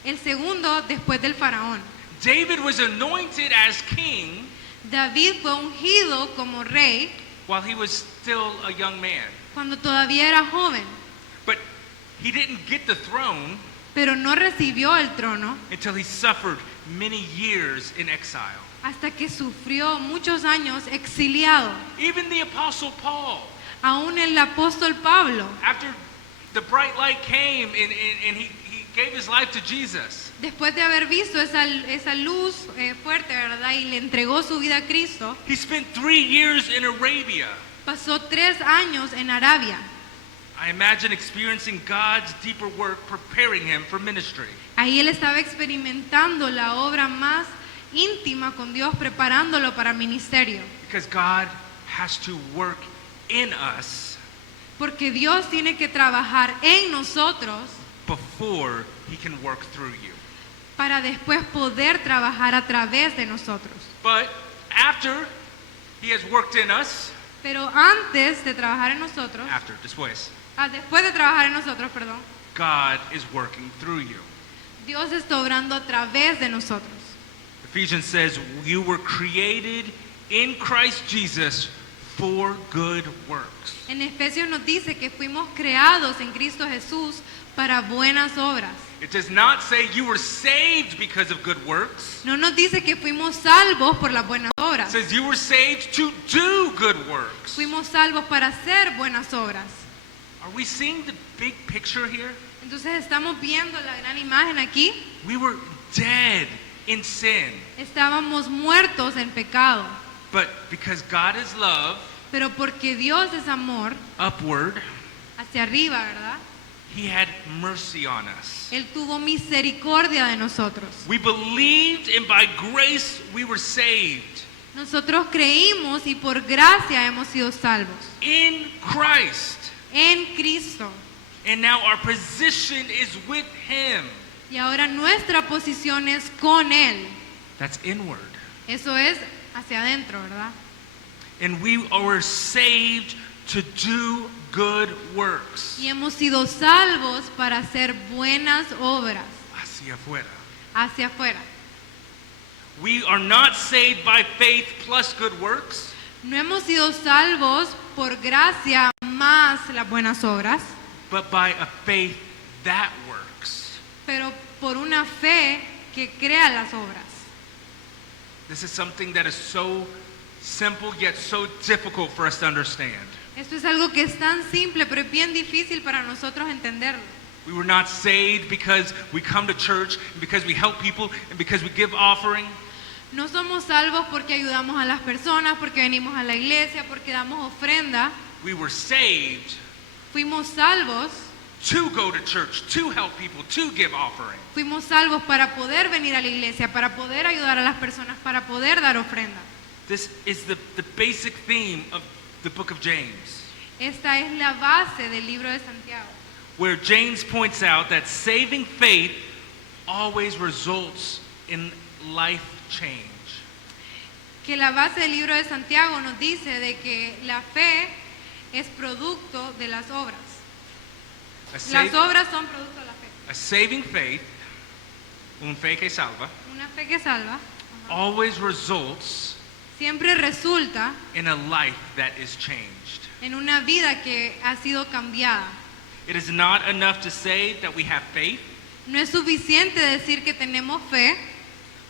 El segundo después del faraón. David was anointed as king David fue ungido como rey while he was still a young man. cuando todavía era joven, But he didn't get the throne pero no recibió el trono until he suffered many years in exile. hasta que sufrió muchos años exiliado. Even the Apostle Paul, Aún el apóstol Pablo, after the bright light came and he gave his life to Jesus, después de haber visto esa luz fuerte, ¿verdad? Y le entregó su vida a Cristo, he spent 3 years in Arabia. pasó 3 años en Arabia. I imagine experiencing God's deeper work, preparing him for ministry. Ahí él estaba experimentando la obra más íntima con Dios, preparándolo para ministerio. Because God has to work in us Porque Dios tiene que trabajar en nosotros before he can work through you. para después poder trabajar a través de nosotros. But after he has worked in us, Pero antes de trabajar en nosotros, después, después de trabajar en nosotros, perdón, God is working through you. Dios está obrando a través de nosotros. Ephesians says, you were created in Christ Jesus for good works. En Efesios nos dice que fuimos creados en Cristo Jesús para buenas obras. It does not say you were saved because of good works. No nos dice que fuimos salvos por las buenas It obras. says you were saved to do good works. Fuimos salvos para hacer buenas obras. Are we seeing the big picture here? Entonces estamos viendo la gran imagen aquí. We were dead in sin, Estábamos muertos en pecado. but because God is love, Pero porque Dios es amor, upward, hacia arriba, ¿verdad? He had mercy on us. Él tuvo misericordia de nosotros. We believed, and by grace we were saved. Nosotros creímos y por gracia hemos sido salvos. In Christ. En Cristo. And now our position is with Him. Y ahora nuestra posición es con Él. That's inward. Eso es hacia adentro, ¿verdad? And we are saved to do good works. Y hemos sido salvos para hacer buenas obras Hacia afuera. hacia afuera. We are not saved by faith plus good works. No hemos sido salvos por gracia más las buenas obras, But by a faith that works. pero por una fe que crea las obras. This is something that is so simple yet so difficult for us to understand. Esto es algo que es tan simple, pero es bien difícil para nosotros entenderlo. We were not saved because we come to church, and because we help people, and because we give offering. No somos salvos porque ayudamos a las personas, porque venimos a la iglesia, porque damos ofrenda. We were saved Fuimos salvos, to go to church, to help people, to give offering. fuimos salvos para poder venir a la iglesia, para poder ayudar a las personas, para poder dar ofrenda. This is the basic theme of the book of James, Esta es la base del libro de Santiago, where James points out that saving faith always results in life change. que la base del libro de Santiago nos dice de que la fe es producto de las obras. A, Las save- obras son producto de la fe. a saving faith, un fe que salva, Una fe que salva always results siempre resulta in a life that is changed. en una vida que ha sido cambiada. It is not enough to say that we have faith, No es suficiente decir que tenemos fe,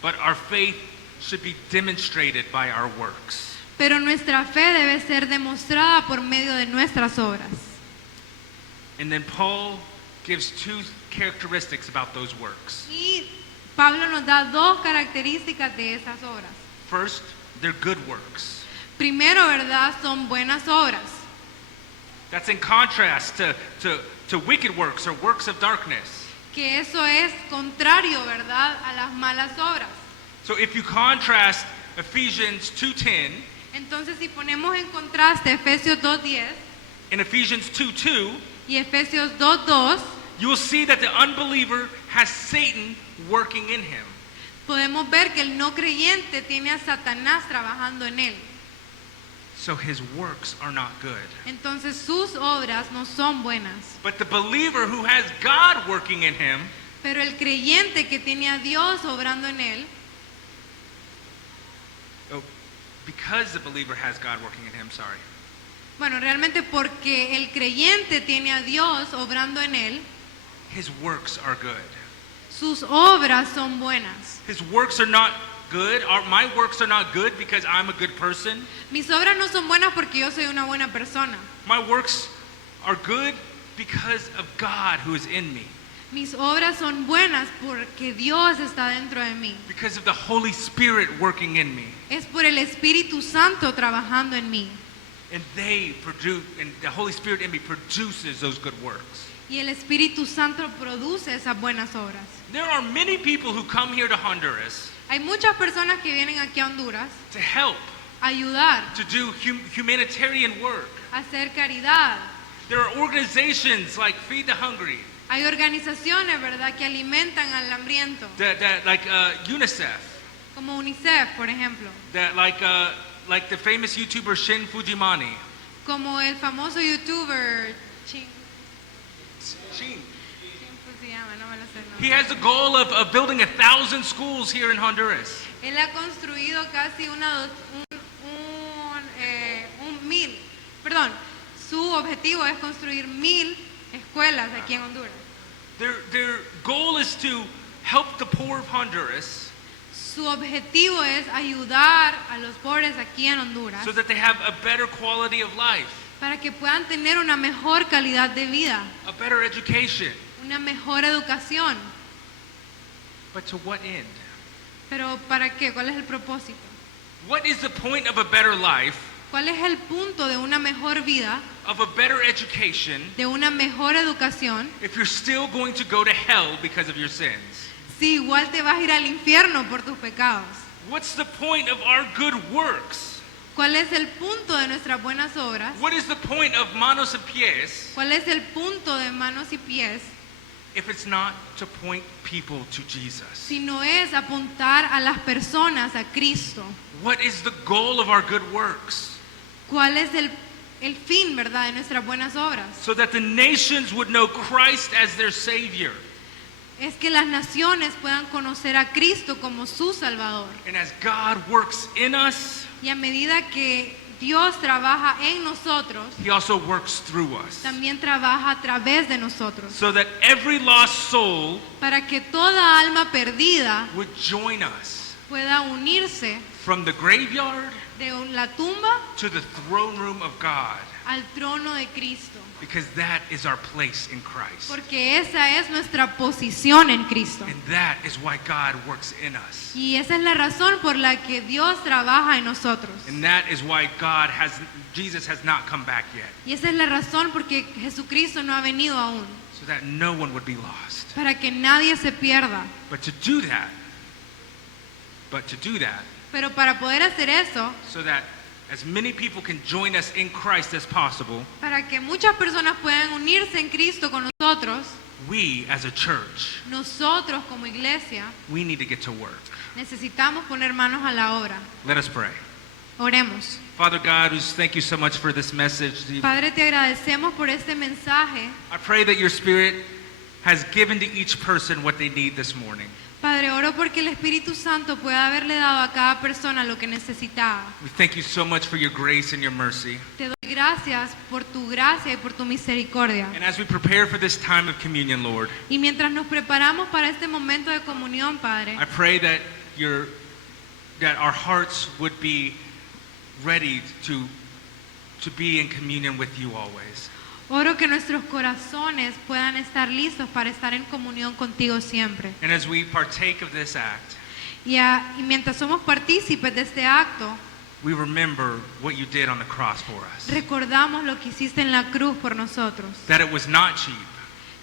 but our faith should be demonstrated by our works. pero nuestra fe debe ser demostrada por medio de nuestras obras. And then Paul gives two characteristics about those works. Y Pablo nos da dos características de esas obras. First, they're good works. Primero, ¿verdad? Son buenas obras. That's in contrast to wicked works or works of darkness. Que eso es contrario, ¿verdad? A las malas obras. So if you contrast Ephesians 2:10 Entonces, si ponemos en contraste Efesios 2:10 and Ephesians 2:2, y Efesios 2:2, you will see that the unbeliever has Satan working in him. podemos ver que el no creyente tiene a Satanás trabajando en él. So his works are not good. Entonces, sus obras no son buenas. But the believer who has God working in him, Pero el creyente que tiene a Dios obrando en él, because the believer has God working in him, sorry. bueno, realmente porque el creyente tiene a Dios obrando en él, His works are good. sus obras son buenas. His works are not good. My works are not good because I'm a good person. Mis obras no son buenas porque yo soy una buena persona. My works are good because of God who is in me. Mis obras son buenas porque Dios está dentro de mí. Because of the Holy Spirit working in me. Es por el Espíritu Santo trabajando en mí. And the Holy Spirit in me produces those good works. Y el Espíritu Santo produce esas buenas obras. There are many people who come here to Honduras Hay muchas personas que vienen aquí a Honduras to help, a ayudar, to do humanitarian work. a hacer caridad. There are organizations like Feed the Hungry, Hay organizaciones, ¿verdad?, que alimentan al hambriento, like UNICEF, como UNICEF, por ejemplo, like the famous YouTuber Shin Fujimani. como el famoso youtuber Shin. ¿cómo se llama? No me lo sé el He nombre. has the goal of building 1,000 schools here in Honduras. Él ha construido casi su objetivo es construir 1000 escuelas aquí en Honduras. Their goal is to help the poor of Honduras Su objetivo es ayudar a los pobres aquí en Honduras so that they have a better quality of life, para que puedan tener una mejor calidad de vida, a better education. una mejor educación. But to what end? Pero ¿para qué? ¿Cuál es el propósito? What is the point of a better life, ¿Cuál es el punto de una mejor vida, of a better education, de una mejor educación, if you're still going to go to hell because of your sins? si igual te vas a ir al infierno por tus pecados? What's the point of our good works? ¿Cuál es el punto de nuestras buenas obras? What is the point of manos y pies ¿Cuál es el punto de manos y pies if it's not to point people to Jesus? si no es apuntar a las personas a Cristo? What is the goal of our good works? ¿Cuál es el fin, verdad, de nuestras buenas obras? So that the nations would know Christ as their Savior. Es que las naciones puedan conocer a Cristo como su Salvador. And as God works in us, Y a medida que Dios trabaja en nosotros, He also works through us. también trabaja a través de nosotros. So that every lost soul Para que toda alma perdida would join us pueda unirse from the graveyard de la tumba to the throne room of God. al trono de Cristo. Because that is our place in Christ. Porque esa es nuestra posición en Cristo. And that is why God works in us. Y esa es la razón por la que Dios trabaja en nosotros. And that is why Jesus has not come back yet. Y esa es la razón porque Jesucristo no ha venido aún. So that no one would be lost. Para que nadie se pierda. But to do that, Pero para poder hacer eso, so that as many people can join us in Christ as possible, para que muchas personas puedan unirse en Cristo con nosotros, we as a church, nosotros como iglesia we need to get to work. necesitamos poner manos a la obra. Let us pray. Oremos. Father God, we just thank you so much for this message. Padre, te agradecemos por este mensaje. I pray that your Spirit has given to each person what they need this morning. Padre, oro porque el Espíritu Santo pueda haberle dado a cada persona lo que necesitaba. We thank you so much for your grace and your mercy. Te doy gracias por tu gracia y por tu misericordia. And as we prepare for this time of communion, Lord, Y mientras nos preparamos para este momento de comunión, Padre, I pray that our hearts would be ready to be in communion with you always. oro que nuestros corazones puedan estar listos para estar en comunión contigo siempre. And as we partake of this act, Y mientras somos partícipes de este acto, we remember what you did on the cross for us. recordamos lo que hiciste en la cruz por nosotros. That it was not cheap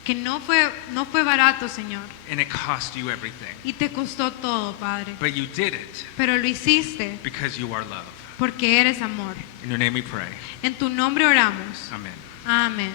Que no fue barato, Señor. and it cost you everything. Y te costó todo, Padre. But you did it Pero lo hiciste because you are love. porque eres amor. In your name we pray. En tu nombre oramos. Amen. Amén.